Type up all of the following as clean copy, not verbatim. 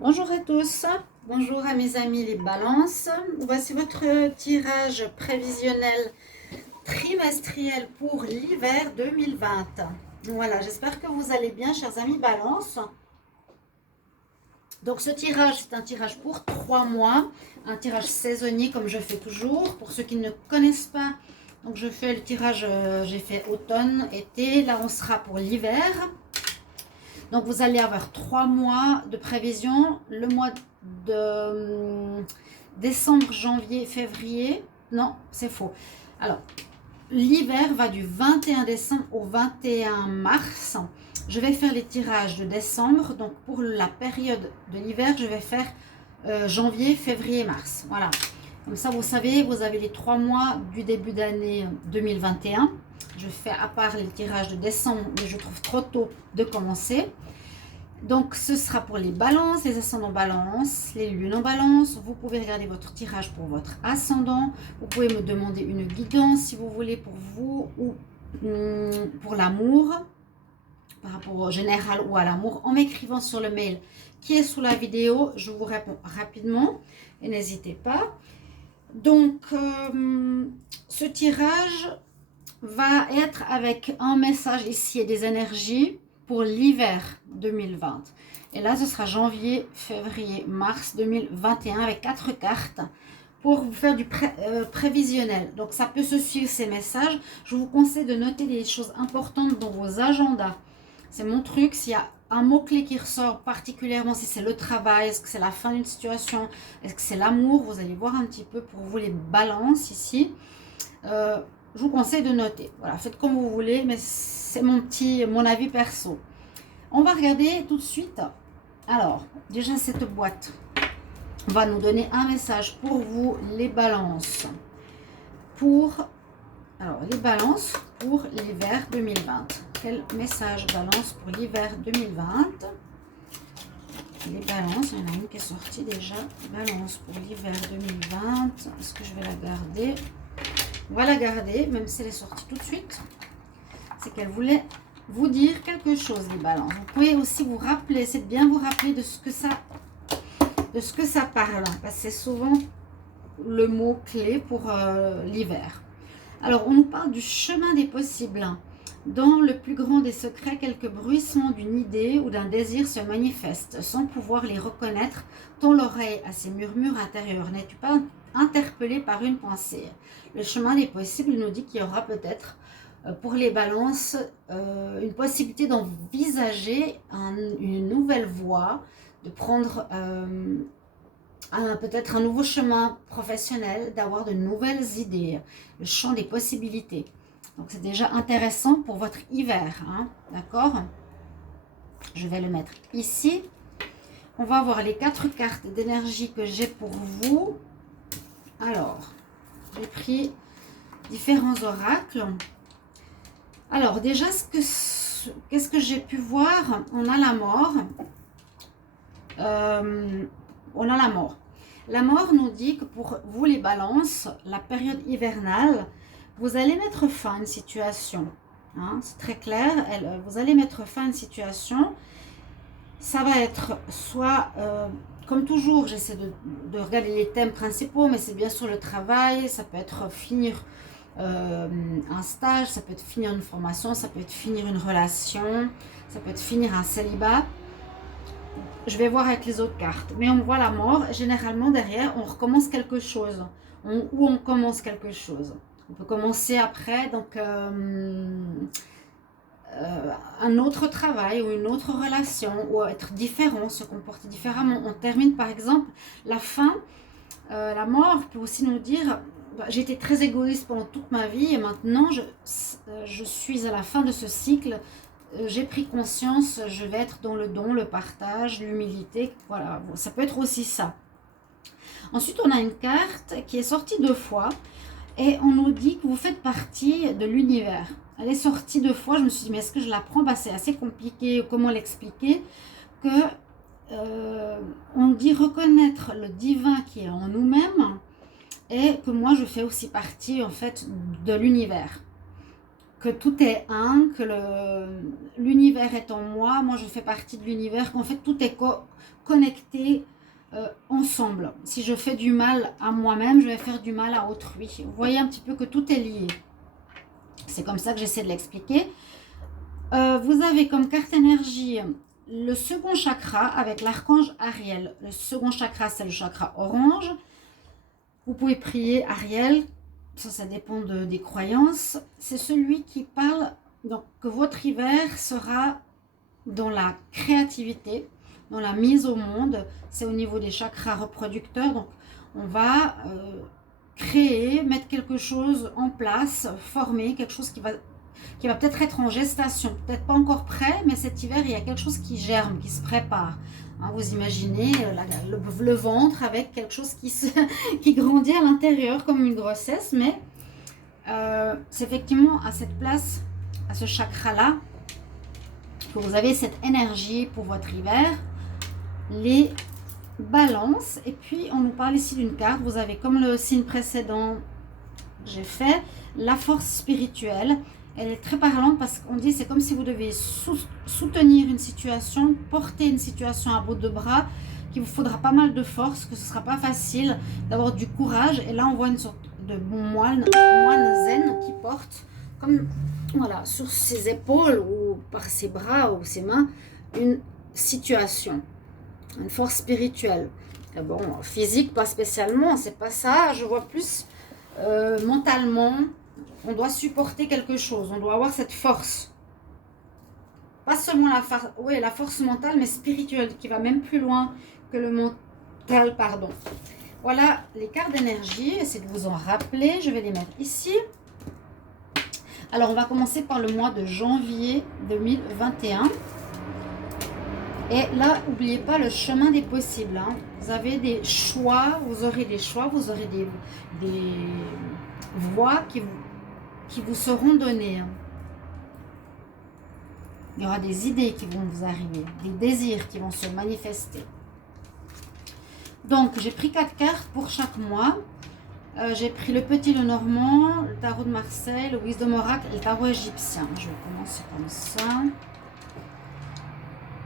Bonjour à tous, bonjour à mes amis les balances. Voici votre tirage prévisionnel trimestriel pour l'hiver 2020. Voilà, j'espère que vous allez bien, chers amis balance. Donc ce tirage, c'est un tirage pour 3 mois, un tirage saisonnier comme je fais toujours. Pour ceux qui ne connaissent pas, donc je fais le tirage, j'ai fait automne, été, là on sera pour l'hiver. Donc vous allez avoir 3 mois de prévision, le mois de décembre, janvier, février. Non, c'est faux. Alors, l'hiver va du 21 décembre au 21 mars. Je vais faire les tirages de décembre. Donc pour la période de l'hiver, je vais faire janvier, février, mars. Voilà. Comme ça, vous savez, vous avez les 3 mois du début d'année 2021. Je fais à part les tirages de décembre, mais je trouve trop tôt de commencer. Donc, ce sera pour les balances, les ascendants balance, les lunes en balance. Vous pouvez regarder votre tirage pour votre ascendant. Vous pouvez me demander une guidance si vous voulez pour vous ou pour l'amour, par rapport au général ou à l'amour, en m'écrivant sur le mail qui est sous la vidéo. Je vous réponds rapidement et n'hésitez pas. Donc, ce tirage va être avec un message ici et des énergies pour l'hiver 2020. Et là, ce sera janvier, février, mars 2021 avec 4 cartes pour vous faire du prévisionnel. Donc, ça peut se suivre ces messages. Je vous conseille de noter des choses importantes dans vos agendas. C'est mon truc. S'il y a un mot-clé qui ressort particulièrement, si c'est le travail, est-ce que c'est la fin d'une situation, est-ce que c'est l'amour, vous allez voir un petit peu pour vous les balances ici. Je vous conseille de noter. Voilà, faites comme vous voulez, mais c'est mon avis perso. On va regarder tout de suite. Alors, déjà cette boîte va nous donner un message pour vous, les balances. Les balances pour l'hiver 2020. Quel message balance pour l'hiver 2020? Les balances, il y en a une qui est sortie déjà. Balance pour l'hiver 2020. Est-ce que je vais la garder? On va la garder, même si elle est sortie tout de suite. C'est qu'elle voulait vous dire quelque chose, les balances. Vous pouvez aussi vous rappeler, c'est de bien vous rappeler de ce que ça parle. Parce que c'est souvent le mot-clé pour l'hiver. Alors, on nous parle du chemin des possibles. Dans le plus grand des secrets, quelques bruissements d'une idée ou d'un désir se manifestent, sans pouvoir les reconnaître. Tend l'oreille à ces murmures intérieurs. N'es-tu pas interpellé par une pensée? Le chemin des possibles nous dit qu'il y aura peut-être pour les balances une possibilité d'envisager une nouvelle voie, de prendre peut-être un nouveau chemin professionnel, d'avoir de nouvelles idées, le champ des possibilités. Donc c'est déjà intéressant pour votre hiver, hein, d'accord? Je vais le mettre ici. On va voir les 4 cartes d'énergie que j'ai pour vous. Alors, j'ai pris différents oracles. Alors déjà, qu'est-ce que j'ai pu voir? On a la mort. On a la mort. La mort nous dit que pour vous les balances, la période hivernale, vous allez mettre fin à une situation. Hein, c'est très clair, vous allez mettre fin à une situation. Ça va être soit, comme toujours, j'essaie de regarder les thèmes principaux, mais c'est bien sûr le travail, ça peut être finir un stage, ça peut être finir une formation, ça peut être finir une relation, ça peut être finir un célibat. Je vais voir avec les autres cartes. Mais on voit la mort. Généralement, derrière, on recommence quelque chose. On commence quelque chose. On peut commencer après, donc, un autre travail ou une autre relation, ou être différent, se comporter différemment. On termine, par exemple, la fin. La mort peut aussi nous dire, j'ai été très égoïste pendant toute ma vie et maintenant, je suis à la fin de ce cycle. J'ai pris conscience, je vais être dans le don, le partage, l'humilité. Voilà, ça peut être aussi ça. Ensuite, on a une carte qui est sortie 2 fois et on nous dit que vous faites partie de l'univers. Elle est sortie 2 fois, je me suis dit, mais est-ce que je la prends? C'est assez compliqué, comment l'expliquer? Que on dit reconnaître le divin qui est en nous-mêmes et que moi, je fais aussi partie, en fait, de l'univers. que tout est un, que l'univers est en moi, moi je fais partie de l'univers, qu'en fait tout est connecté ensemble. Si je fais du mal à moi-même, je vais faire du mal à autrui. Vous voyez un petit peu que tout est lié. C'est comme ça que j'essaie de l'expliquer. Vous avez comme carte énergie le second chakra avec l'archange Ariel. Le second chakra, c'est le chakra orange. Vous pouvez prier Ariel. Ça dépend des croyances. C'est celui qui parle donc, que votre hiver sera dans la créativité, dans la mise au monde. C'est au niveau des chakras reproducteurs. Donc, on va créer, mettre quelque chose en place, former quelque chose qui va peut-être être en gestation, peut-être pas encore prêt, mais cet hiver, il y a quelque chose qui germe, qui se prépare. Hein, vous imaginez le ventre avec quelque chose qui grandit à l'intérieur comme une grossesse, mais c'est effectivement à cette place, à ce chakra-là, que vous avez cette énergie pour votre hiver, les balances. Et puis, on nous parle ici d'une carte, vous avez comme le signe précédent que j'ai fait, la force spirituelle. Elle est très parlante parce qu'on dit c'est comme si vous devez soutenir une situation, porter une situation à bout de bras, qu'il vous faudra pas mal de force, que ce ne sera pas facile, d'avoir du courage. Et là, on voit une sorte de bon moine zen qui porte, comme voilà, sur ses épaules ou par ses bras ou ses mains, une situation, une force spirituelle. Et bon, physique, pas spécialement, c'est pas ça. Je vois plus mentalement. On doit supporter quelque chose, on doit avoir cette force. Pas seulement la force mentale, mais spirituelle, qui va même plus loin que le mental, pardon. Voilà les cartes d'énergie, essayez de vous en rappeler, je vais les mettre ici. Alors, on va commencer par le mois de janvier 2021. Et là, n'oubliez pas le chemin des possibles. Hein. Vous avez des choix, vous aurez des choix, vous aurez des voies qui vous seront données. Il y aura des idées qui vont vous arriver, des désirs qui vont se manifester. Donc, j'ai pris 4 cartes pour chaque mois. J'ai pris le Petit Lenormand, le Tarot de Marseille, le Wisdom Oracle et le Tarot égyptien. Je vais commencer comme ça.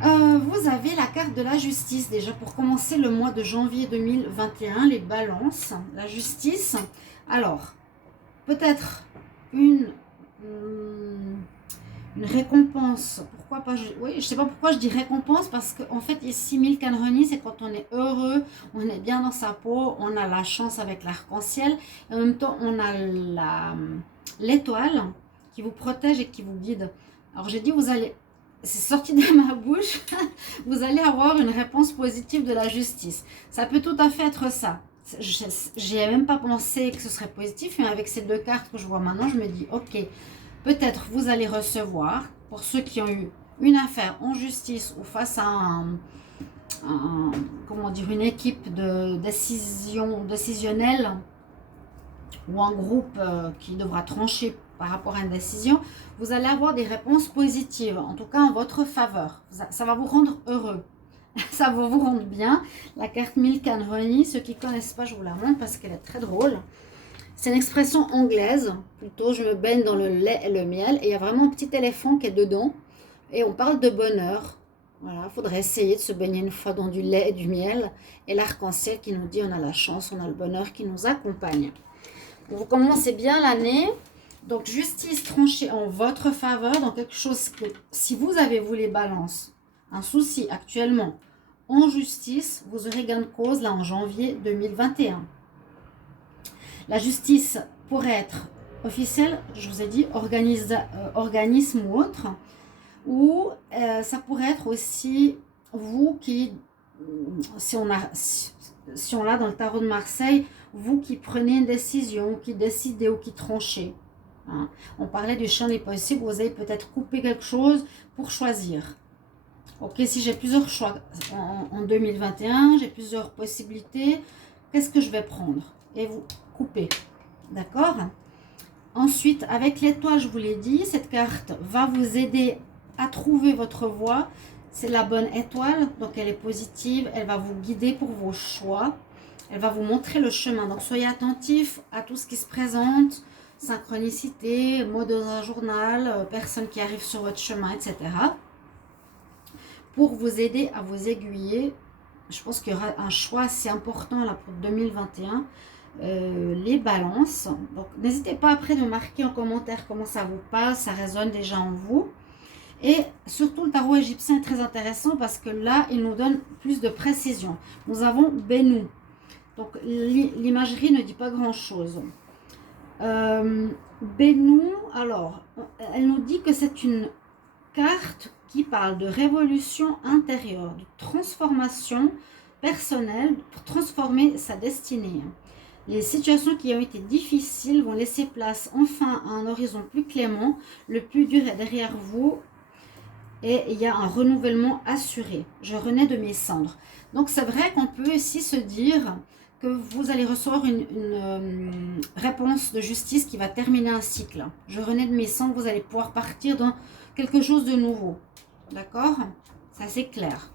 Vous avez la carte de la justice déjà pour commencer le mois de janvier 2021, les balances, la justice. Alors, peut-être une récompense. Pourquoi pas? Oui, je sais pas pourquoi je dis récompense, parce qu'en fait ici Milk and Honey, c'est quand on est heureux, on est bien dans sa peau, on a la chance avec l'arc-en-ciel, et en même temps on a l'étoile qui vous protège et qui vous guide. Alors j'ai dit vous allez, c'est sorti de ma bouche, vous allez avoir une réponse positive de la justice. Ça peut tout à fait être ça. J'y ai même pas pensé que ce serait positif, mais avec ces 2 cartes que je vois maintenant, je me dis ok, peut-être vous allez recevoir, pour ceux qui ont eu une affaire en justice ou face à comment dire, une équipe de décisionnelle ou un groupe qui devra trancher par rapport à une décision, vous allez avoir des réponses positives, en tout cas en votre faveur. Ça va vous rendre heureux. Ça va vous rendre bien. La carte Milk and Honey, ceux qui ne connaissent pas, je vous la montre parce qu'elle est très drôle. C'est une expression anglaise, plutôt je me baigne dans le lait et le miel. Et il y a vraiment un petit éléphant qui est dedans. Et on parle de bonheur. Voilà, il faudrait essayer de se baigner une fois dans du lait et du miel. Et l'arc-en-ciel qui nous dit on a la chance, on a le bonheur qui nous accompagne. Vous commencez bien l'année. Donc justice tranchée en votre faveur, dans quelque chose que, si vous avez, vous les balances, un souci actuellement en justice, vous aurez gain de cause là en janvier 2021. La justice pourrait être officielle, je vous ai dit, organisme ou autre, ou ça pourrait être aussi vous qui, si on l'a dans le tarot de Marseille, vous qui prenez une décision, qui décidez ou qui tranchez. Hein. On parlait du champ des possibles, vous avez peut-être coupé quelque chose pour choisir. Ok, si j'ai plusieurs choix en 2021, j'ai plusieurs possibilités, qu'est-ce que je vais prendre? Et vous coupez, d'accord? Ensuite, avec l'étoile, je vous l'ai dit, cette carte va vous aider à trouver votre voie. C'est la bonne étoile, donc elle est positive, elle va vous guider pour vos choix, elle va vous montrer le chemin. Donc soyez attentifs à tout ce qui se présente, synchronicité, mots dans un journal, personnes qui arrivent sur votre chemin, etc. Pour vous aider à vous aiguiller. Je pense qu'il y aura un choix assez important là pour 2021. Les balances. Donc n'hésitez pas après de marquer en commentaire comment ça vous passe, ça résonne déjà en vous. Et surtout le tarot égyptien est très intéressant parce que là il nous donne plus de précision. Nous avons Benou. Donc l'imagerie ne dit pas grand chose. Benou, alors elle nous dit que c'est une carte qui parle de révolution intérieure, de transformation personnelle pour transformer sa destinée. Les situations qui ont été difficiles vont laisser place enfin à un horizon plus clément. Le plus dur est derrière vous et il y a un renouvellement assuré. Je renais de mes cendres. Donc c'est vrai qu'on peut aussi se dire que vous allez recevoir une réponse de justice qui va terminer un cycle. Je renais de mes cendres, vous allez pouvoir partir dans quelque chose de nouveau. D'accord? Ça c'est clair.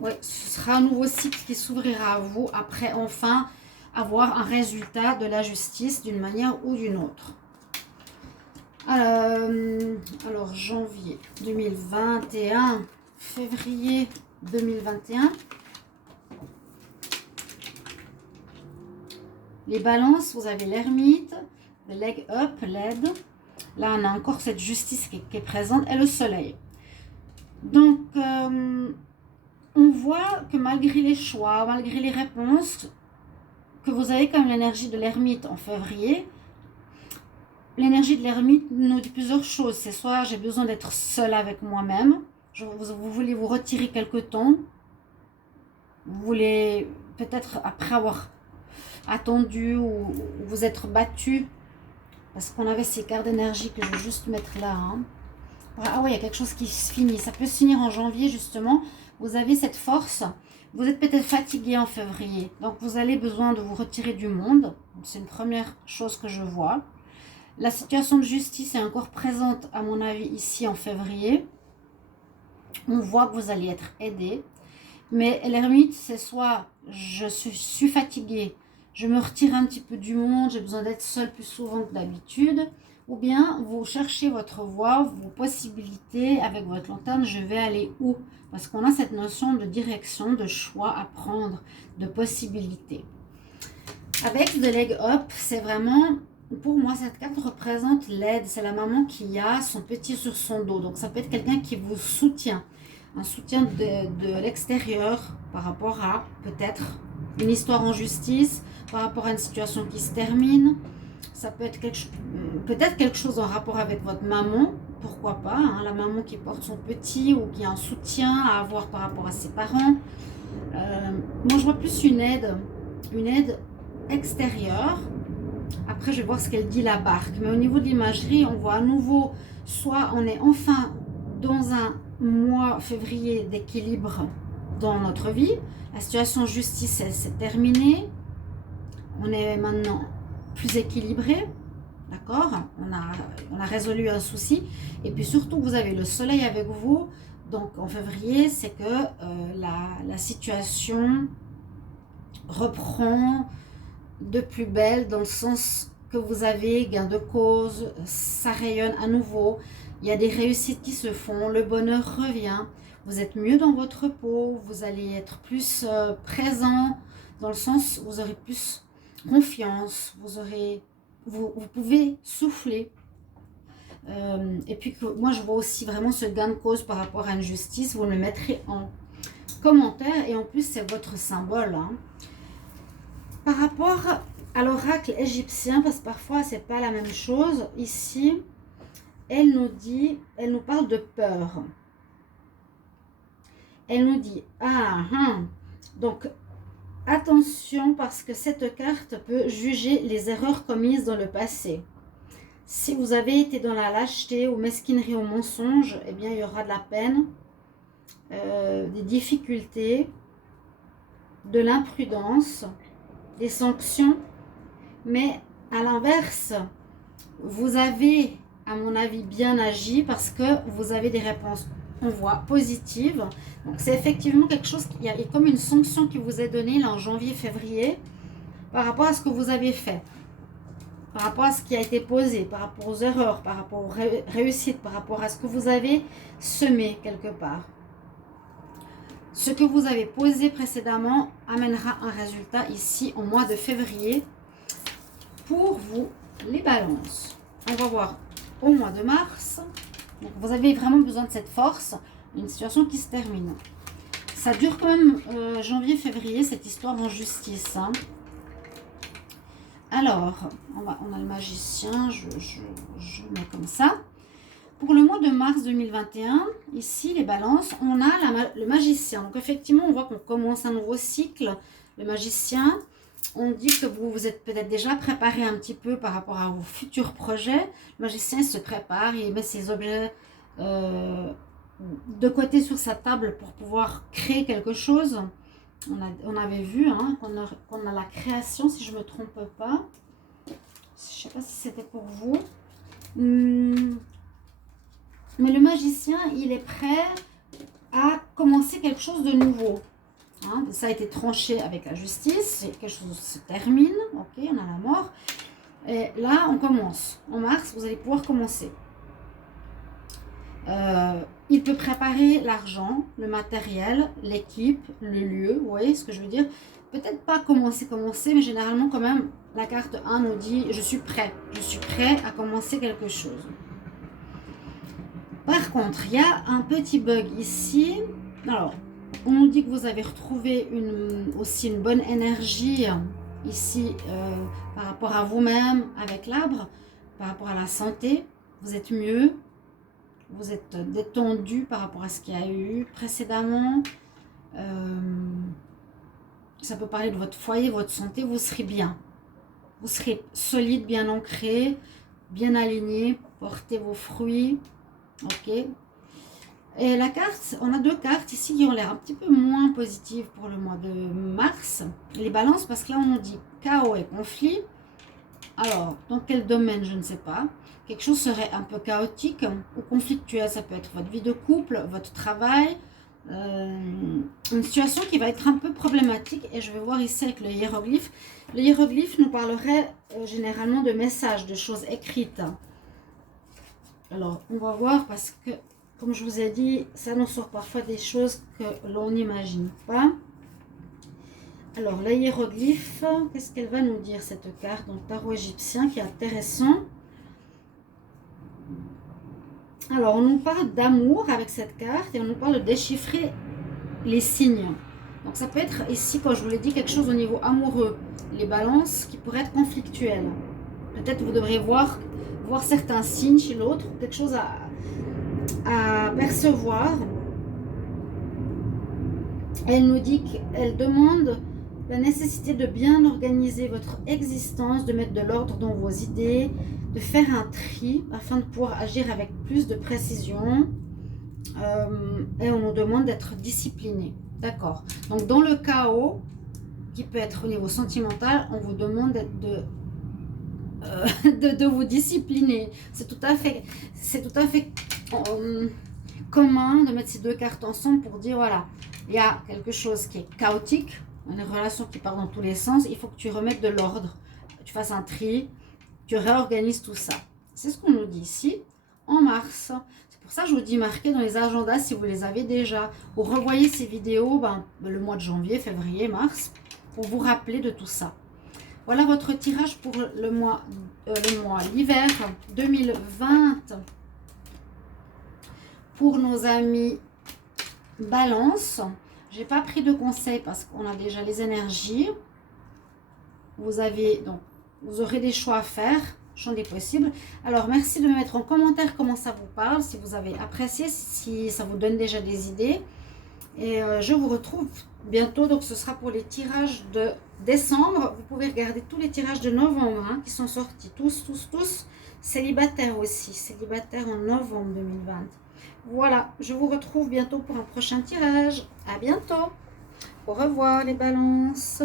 Oui, ce sera un nouveau cycle qui s'ouvrira à vous après enfin avoir un résultat de la justice d'une manière ou d'une autre. Alors, janvier 2021, février 2021. Les balances, vous avez l'ermite, le leg up, l'aide. Là, on a encore cette justice qui est présente et le soleil. Donc, on voit que malgré les choix, malgré les réponses, que vous avez comme l'énergie de l'ermite en février. L'énergie de l'ermite nous dit plusieurs choses. C'est soit j'ai besoin d'être seule avec moi-même, vous voulez vous retirer quelque temps, vous voulez peut-être après avoir attendu ou vous être battu, parce qu'on avait ces cartes d'énergie que je vais juste mettre là. Hein. Ah oui, il y a quelque chose qui se finit. Ça peut se finir en janvier justement. Vous avez cette force. Vous êtes peut-être fatigué en février. Donc vous avez besoin de vous retirer du monde. C'est une première chose que je vois. La situation de justice est encore présente à mon avis ici en février. On voit que vous allez être aidé. Mais l'ermite, c'est soit je suis fatigué, je me retire un petit peu du monde, j'ai besoin d'être seule plus souvent que d'habitude. Ou bien vous cherchez votre voie, vos possibilités avec votre lanterne, je vais aller où? Parce qu'on a cette notion de direction, de choix à prendre, de possibilités. Avec The Leg Up, c'est vraiment, pour moi, cette carte représente l'aide. C'est la maman qui a son petit sur son dos. Donc ça peut être quelqu'un qui vous soutient. Un soutien de l'extérieur par rapport à peut-être une histoire en justice, par rapport à une situation qui se termine. Ça peut être peut-être quelque chose en rapport avec votre maman, pourquoi pas, hein, la maman qui porte son petit ou qui a un soutien à avoir par rapport à ses parents. Moi, je vois plus une aide extérieure. Après, je vais voir ce qu'elle dit la barque. Mais au niveau de l'imagerie, on voit à nouveau, soit on est enfin dans un mois février d'équilibre dans notre vie. La situation justice, elle s'est terminée. On est maintenant plus équilibré, d'accord, on a résolu un souci, et puis surtout vous avez le soleil avec vous, donc en février c'est que la situation reprend de plus belle, dans le sens que vous avez gain de cause, ça rayonne à nouveau, il y a des réussites qui se font, le bonheur revient, vous êtes mieux dans votre peau, vous allez être plus présent, dans le sens où vous aurez plus confiance, vous pouvez souffler. Et puis que moi je vois aussi vraiment ce gain de cause par rapport à une justice, vous le mettrez en commentaire, et en plus c'est votre symbole. Hein. Par rapport à l'oracle égyptien, parce que parfois c'est pas la même chose, ici elle nous parle de peur. Elle nous dit, donc attention, parce que cette carte peut juger les erreurs commises dans le passé. Si vous avez été dans la lâcheté ou mesquinerie ou mensonge, eh bien il y aura de la peine, des difficultés, de l'imprudence, des sanctions. Mais à l'inverse, vous avez, à mon avis, bien agi parce que vous avez des réponses, on voit, positives. Donc c'est effectivement quelque chose, il y a comme une sanction qui vous est donnée là en janvier-février par rapport à ce que vous avez fait. par rapport à ce qui a été posé, par rapport aux erreurs, par rapport aux réussites, par rapport à ce que vous avez semé quelque part. Ce que vous avez posé précédemment amènera un résultat ici au mois de février pour vous, les balances. On va voir au mois de mars. Donc, vous avez vraiment besoin de cette force, une situation qui se termine. Ça dure quand même janvier-février, cette histoire en justice. Hein. Alors, on a le magicien, je mets comme ça. Pour le mois de mars 2021, ici, les balances, on a le magicien. Donc, effectivement, on voit qu'on commence un nouveau cycle. Le magicien, on dit que vous vous êtes peut-être déjà préparé un petit peu par rapport à vos futurs projets. Le magicien se prépare, il met ses objets de côté sur sa table pour pouvoir créer quelque chose. On avait vu hein, qu'on a la création, si je ne me trompe pas. Je ne sais pas si c'était pour vous. Mais le magicien, il est prêt à commencer quelque chose de nouveau. Hein, ça a été tranché avec la justice, quelque chose se termine, ok, on a la mort. Et là, on commence. En mars, vous allez pouvoir commencer. Il peut préparer l'argent, le matériel, l'équipe, le lieu, vous voyez ce que je veux dire? Peut-être pas commencer, mais généralement quand même, la carte 1 nous dit « je suis prêt à commencer quelque chose ». Par contre, il y a un petit bug ici. Alors, on nous dit que vous avez retrouvé aussi une bonne énergie ici par rapport à vous-même avec l'arbre, par rapport à la santé. Vous êtes mieux, vous êtes détendu par rapport à ce qu'il y a eu précédemment. Ça peut parler de votre foyer, votre santé, vous serez bien. Vous serez solide, bien ancré, bien aligné, portez vos fruits. Ok. Et la carte, on a deux cartes ici qui ont l'air un petit peu moins positives pour le mois de mars. Les balances, parce que là on nous dit chaos et conflit. Alors, dans quel domaine, je ne sais pas. Quelque chose serait un peu chaotique ou conflictuel. Ça peut être votre vie de couple, votre travail. Une situation qui va être un peu problématique. Et je vais voir ici avec le hiéroglyphe. Le hiéroglyphe nous parlerait généralement de messages, de choses écrites. Alors, on va voir parce que, comme je vous ai dit, ça nous sort parfois des choses que l'on n'imagine pas. Alors, le hiéroglyphe, qu'est-ce qu'elle va nous dire, cette carte? Donc, tarot égyptien, qui est intéressant. Alors, on nous parle d'amour avec cette carte et on nous parle de déchiffrer les signes. Donc, ça peut être ici, quand je vous l'ai dit, quelque chose au niveau amoureux. Les balances qui pourraient être conflictuelles. Peut-être vous devrez voir certains signes chez l'autre, quelque chose à percevoir. Elle nous dit qu'elle demande la nécessité de bien organiser votre existence, de mettre de l'ordre dans vos idées, de faire un tri afin de pouvoir agir avec plus de précision. Et on nous demande d'être discipliné. D'accord. Donc dans le chaos, qui peut être au niveau sentimental, on vous demande de vous discipliner. C'est tout à fait commun de mettre ces deux cartes ensemble pour dire voilà, il y a quelque chose qui est chaotique, une relation qui part dans tous les sens, il faut que tu remettes de l'ordre, tu fasses un tri, tu réorganises tout ça. C'est ce qu'on nous dit ici en mars. C'est pour ça que je vous dis marquez dans les agendas si vous les avez déjà, ou revoyez ces vidéos le mois de janvier, février, mars, pour vous rappeler de tout ça. Voilà votre tirage pour l'hiver 2020. Pour nos amis Balance, j'ai pas pris de conseils parce qu'on a déjà les énergies. Vous aurez des choix à faire, champ des possibles. Alors merci de me mettre en commentaire comment ça vous parle, si vous avez apprécié, si ça vous donne déjà des idées. Et je vous retrouve bientôt, donc ce sera pour les tirages de décembre. Vous pouvez regarder tous les tirages de novembre hein, qui sont sortis, tous célibataires aussi, célibataires en novembre 2020. Voilà, je vous retrouve bientôt pour un prochain tirage. À bientôt. Au revoir les balances.